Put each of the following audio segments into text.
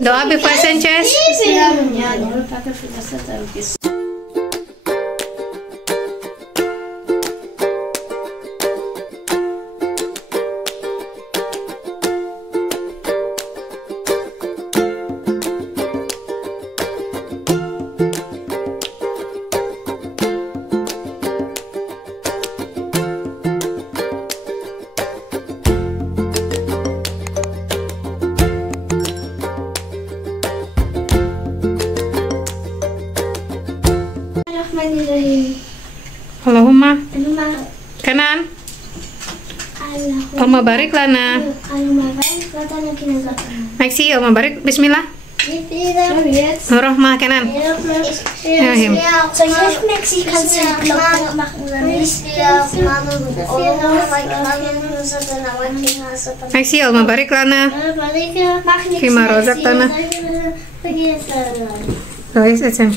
Doa before Sanchez. Allahumma kanan Allahumma barik lana Maxi Allahumma barik Bismillah Rahmah kanan Rahim Maxi Allahumma barik lana Fima razaqtana Guys, aja.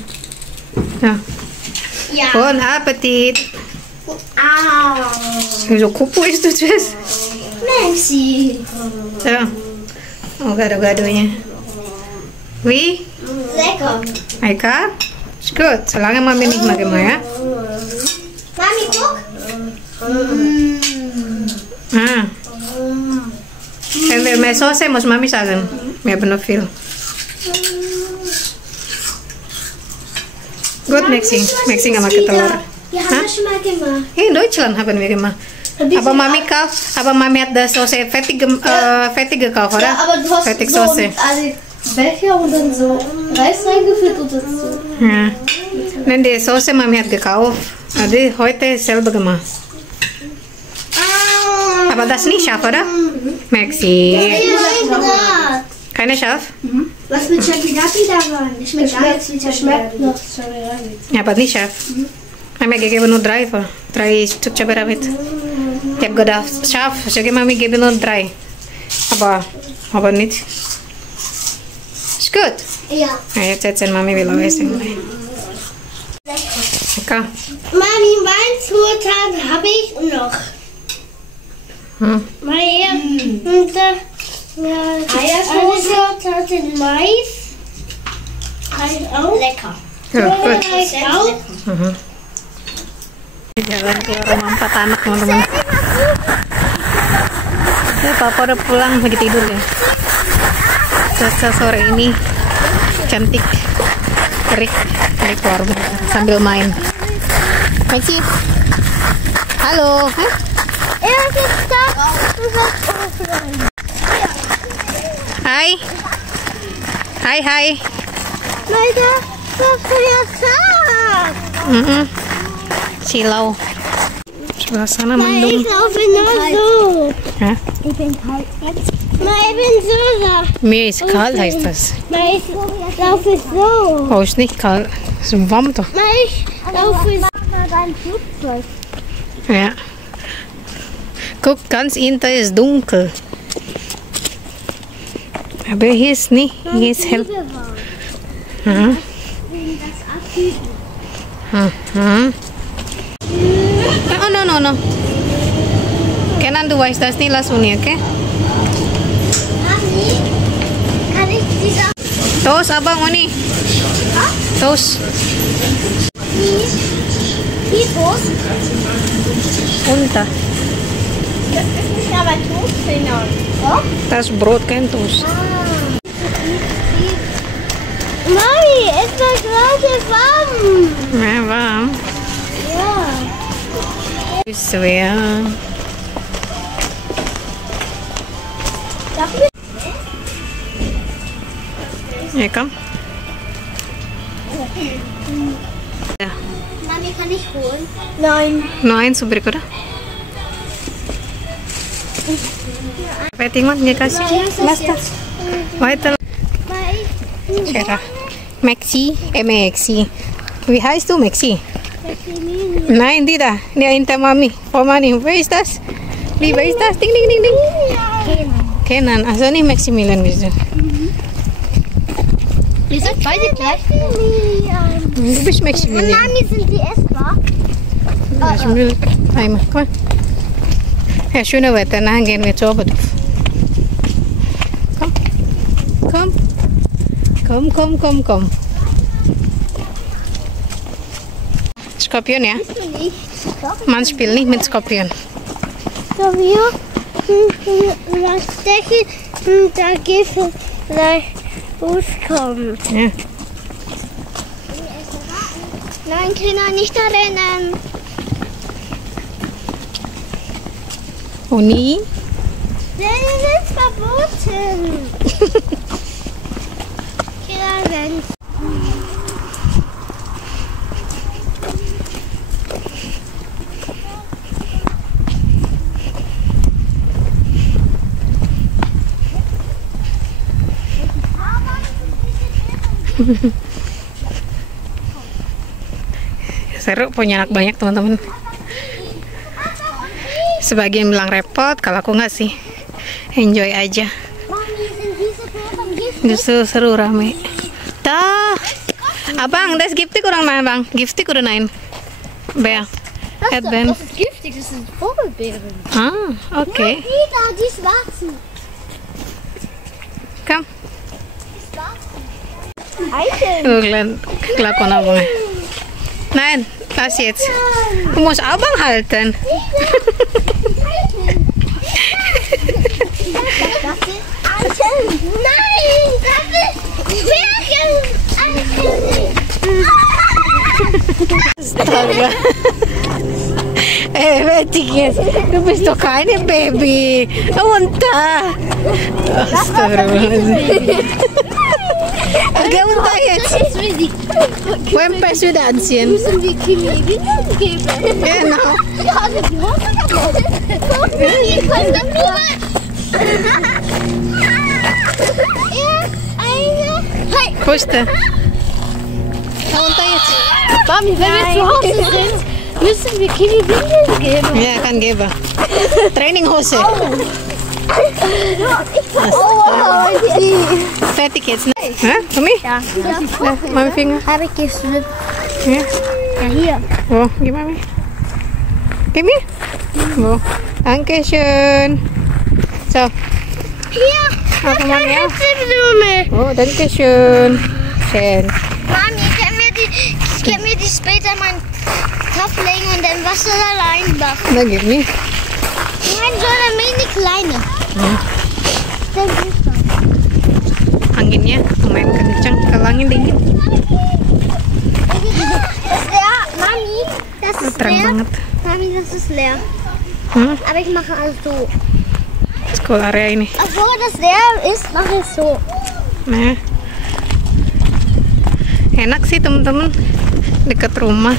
Ja. Bon Appetit. Au. Wieso isst du das? Merci. Ja. Oh, gado-gadonya. Wie? Lecker. Lecker? Ist gut. Solange Mami nicht mag immer, ja? Mami, guck. Ah. Wenn wir mehr Soße, muss Mami sagen. Wir haben noch viel. Gut, Maxi nggak makan telur. Wir haben das schon mal gemacht. In Deutschland haben wir gemacht. Aber Mami hat das Soße fertig gekauft, oder? Ja, aber du hast fertig so Soße. einen Becher und dann so Reis reingefüllt und dazu. Ja. Nein, die Soße Mami hat gekauft. Die heute selber gemacht. Aber das ist nicht scharf, oder? Maxi. Keine scharf? Was mit Chapinati daran? Schmeckt gar nichts wie Schmeckt Chapinati. noch Chapinati. Ja, aber nicht scharf. Mami gegeben nur 3 Stück Cabai. Ich habe gedacht, scharf. Ich habe Mami gegeben nur 3. Aber nicht. Ist gut. Ja. Ja, jetzt erzählen Mami, wie lange essen. Lecker. Mami, Weinzutat habe ich noch. Eiersoße, den Mais. Halt auch. Lecker. Ja, gut. Auch. Jalan ke rumah 4 anak, teman-teman. Ya, Papa udah pulang, lagi tidur ya. Cuaca sore ini cantik, terik, keluar rumah sambil main. Maxi, halo. Hai. Hai. Leute, was für ihr sagt. Silau. Sebelah sana Ich mendung. laufe nur so. Hah? Ich bin kalt. Ich bin so da. Mir ist kalt, heißt das. Ich laufe so. Oh, ist nicht kalt. Ist warm doch. Ich laufe so. Dein Flugzeug. Ja. Guck, ganz hinter ist dunkel. Aber hier ist nicht, hier ist hell. Mhm. Oh, no. Kenan, du weißt das nicht, lass Uni, okay? Mami, kann ich dieser... Tos, abang, Uni. Tos. Wie groß? Unter. Das ist nicht aber Toastfinger. Doch? Das Brot kein Toast. Mami, ist das gerade warm? Ja, warm. Ja. Ist schwer. Ja, komm. Ja. Mami, kann ich holen? Nein. Nur eins übrig, oder? Fertig, Mann, nggak kasih. Basta. Weiter. Cerah. Maxi. Wie heißt du, Maxi? Nein, tidak. Dia hinta Mami. Oh, Mami, wer ist das? Wer ist das? Ding. Kenan. Also nicht Maximilian, bist du. Wir sind beide gleich. Du bist Maximilian. Mami, sind die essbar? Maximilian. Einmal, komm. Ja, schöne Wetter. Nachher gehen wir zur Oberdorf. Komm. Komm. Skorpion ja? Man spielt nicht mit Skorpion. So wir was stechen und da Gift gleich rauskommen. Ja. Nein, Kinder, nicht da rennen. Uni? Rennen ist verboten. Kinder, rennen. Seru punya anak banyak teman-teman. Sebagian bilang repot, kalau aku nggak sih, enjoy aja. Justru seru rame. Dah, abang, das giftig oder nein, bang? Giftig oder nein? Bär. Erdbeeren. Das ist giftig, das sind Vogelbeeren. Ah, okay. Die da, die schwarzen. Komm. Eichen. Kelakuan abang. Nein, lass jetzt. Du musst abang halten. Das ist Eichen. Nein, das ist Astaga. Betty jetzt. Du bist doch keine Baby. Unter. Astagfirullahaladzim. Geh unter jetzt. Wempes wieder anziehen. Müssen wir Kimi Windeln geben? Genau. Ja, die Hose kaputt. Guck, wie kommt das nur? Hey. Puste. Geh unter jetzt. Mami, wenn wir zu Hause sind, müssen wir Kimi Windeln geben. Ja, kann geben. Traininghose. Fertig jetzt. Ne? Hä? Mami? Ja. Mami Finger. Habe ich geschnippt. Ja. Ja, hier. Wo? Gib Mami. Gib mir. Wo? Dankeschön. So. Hier. Apa Mami ya? Blume. Oh, Dankeschön. Schön. Mami, können wir die später mal in den Topf legen und dann Wasser da reinmachen? Na, gib mir. Nein, so eine mini kleine. Ja. Dann ist das. Anginnya lumayan kencang, kalau angin dingin. Das ist leer. Mami, das ist Terang leer. banget. Mami, das ist leer. Aber ich mache alles so. Sekolah area ini. Obwohl das leer ist, mache ich so. Nah, enak sih teman-teman, dekat rumah.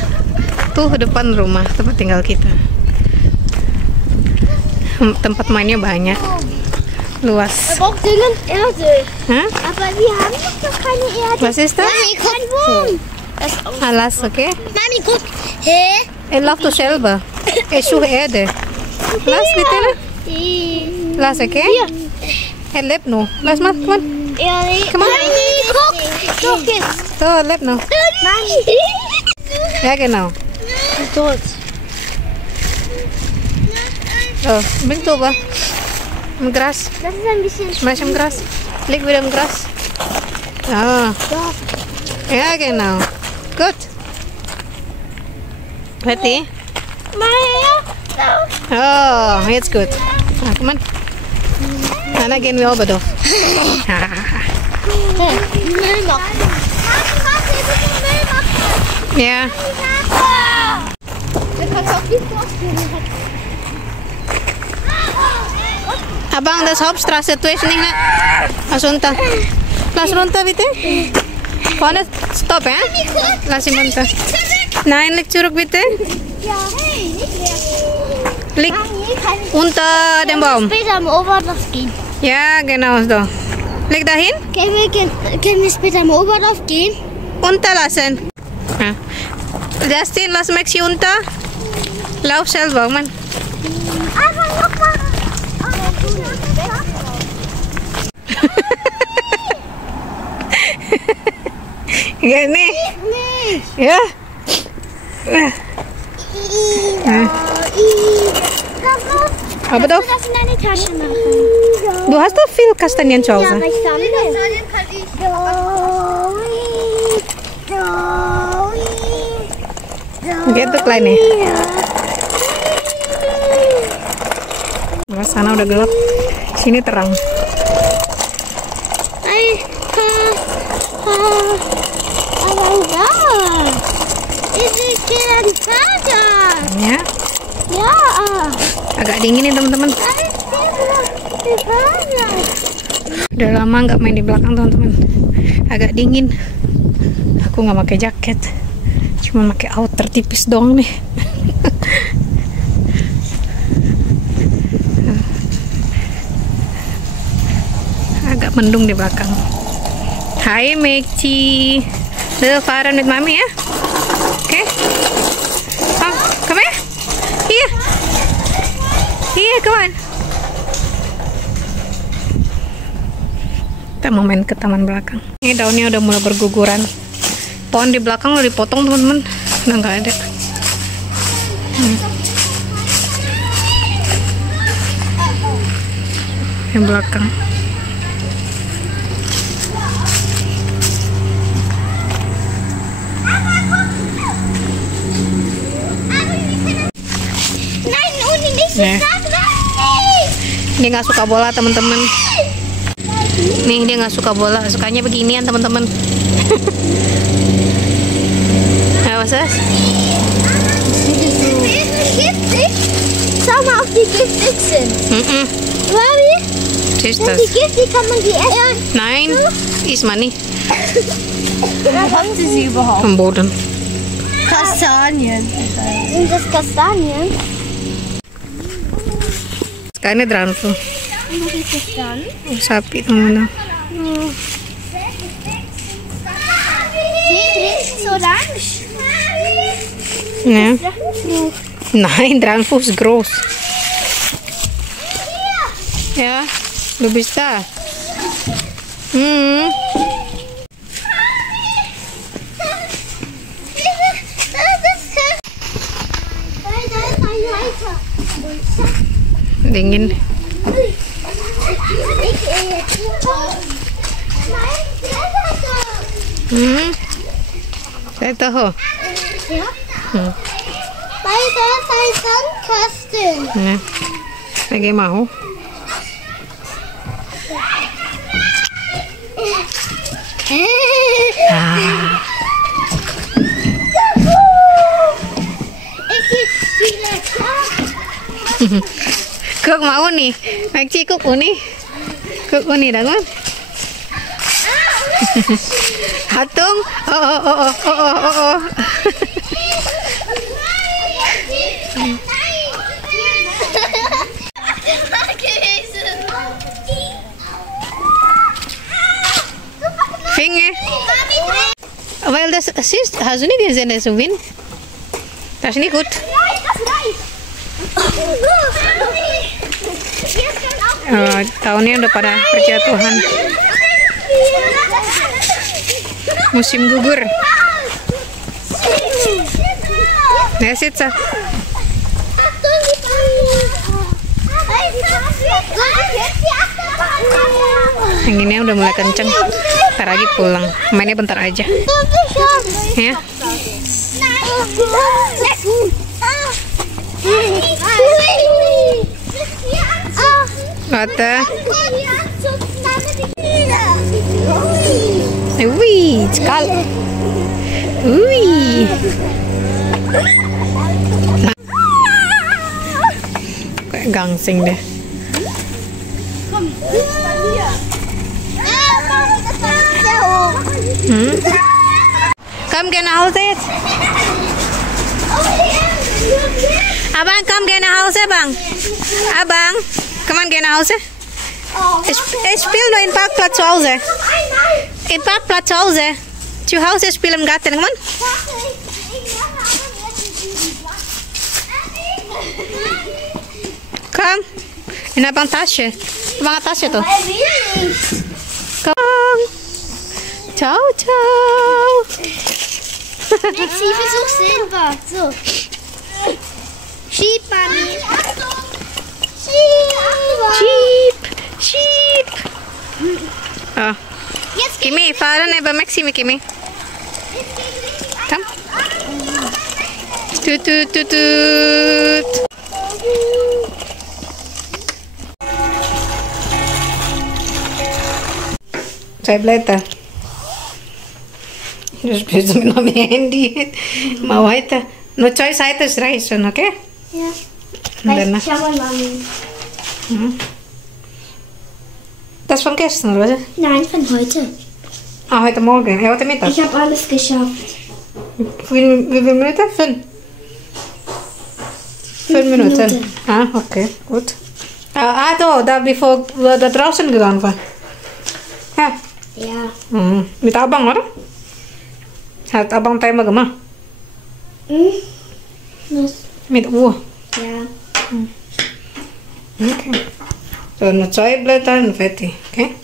Tuh depan rumah tempat tinggal kita. Tempat mainnya banyak, luas. Wir brauchen dringend Erde. Hah? Aber wir haben doch keine Erde. Was ist das? Mami, kein Wurm. Alas, okay? Mami, guck. Hä? Lauf du selber. Suche Erde. Lass bitte. Lass, okay? Lebt noch. Lass mal, komm. Komm mal. Mami, guck. Guck jetzt. So, lebt noch. Mami. Ja, genau. Dort. Oh, bring coba. Im Gras. Das ist ein bisschen Schmeiß im Gras. Leg wieder im Gras. Ah. Ja, genau. Gut. Berarti? Oh, jetzt gut. Na, komm mal. Dann gehen wir oben drauf. Müll machen. Ja. Abang, das Hauptstraße, tu es nicht, ne? Lass runter. Lass runter, bitte. Vorne, stopp, ja? Lass ihn runter. Nein, leg zurück, bitte. Ja, hey, nicht mehr. Leg unter dem Baum. Später am Oberdorf gehen. Ja, genau so. Leg dahin. Können wir später am Oberdorf gehen? Unterlassen. Ja. Justin, lass Maxi unter. Lauf selber, Mann. Aber nochmal. Gini. Nicht. Ja. Aber doch. Das in deine Tasche machen. Du hast doch viel Kastanien zu Ja, Hause. aber ich sammle. Gitu kleine. Wah, sana udah gelap. Sini terang. Ya. Ya. Agak dingin nih teman-teman. Udah lama nggak main di belakang teman-teman. Agak dingin. Aku nggak pakai jaket, cuma pakai outer tipis doang nih. Agak mendung di belakang. Hai Mekci, little fun with mommy ya. Oke. Oh, come here. Here. Here, come on. Kita mau main ke taman belakang. Ini daunnya udah mulai berguguran. Pohon di belakang udah dipotong teman-teman. Udah nggak ada. Yang belakang. Nih. Dia nggak suka bola teman-teman. Nih dia nggak suka bola, sukanya beginian teman-teman. Was das? Schau mal, ob die giftig sind. Mami? Ist Sind das? die giftig? Kann man die essen? Nein, isst man nicht. Wo kommt sie überhaupt? Vom Boden. Kastanien. Sind das Kastanien? Sekarang ini dranfu. Was ist das dann? Sapi teman-teman. Seht, das ist orange. Ja. Nein, dranfu ist groß. Ja, du bist da. Dingin. Saya tahu. Ja? Weil das ein Sandkasten. Nah, lagi mau. Kuk mau nih, Mekci kuk uni dangun. Hatung, oh. Finger. Weil das ist, hast du nicht gesehen, das ist Wind? Das ist nicht gut. Tahunnya udah pada berjatuhan. Musim gugur. Nah, sitsa. Anginnya udah mulai kenceng. Ntar lagi pulang. Mainnya bentar aja. Ya. Warte. Wih, sekali. Wih. Kayak gangsing deh. Komm, geh nach Hause jetzt. Abang, komm, geh nach Hause, Bang. Abang, komm on, geh nach Hause. Ich spiele nur im Parkplatz zu Hause. Im Parkplatz zu Hause. Zu Hause spielen im Garten, komm on. Komm, in Abang Tasche. Abang Tasche tuh. Komm. Ciao, ciao. Mexi, versuch selber. So. Schieb, Mami. Sheep. Oh. Jetzt Kimi, fahren neben Mexi mit Kimi. Komm. Tut, tut, tut. Saya blätter. Du spielst mit meinem Handy. Mal weiter. Nur 2 Seiten reicht schon, okay? Ja. Und dann, Schau mal, Mami. das von gestern, oder? Nein, von heute. Ah, heute Morgen. Ja, heute Mittag. Ich habe alles geschafft. Wie viele Minuten? 5? 5 Minuten. Ah, okay, gut. Da bevor wir da draußen gegangen waren. Ja. Ja. Mit Abang, oder? Hat Abang Timer gemacht? Was? Mit Uhr. Ja. Okay. So, nur 2 Blätter und fertig. Okay?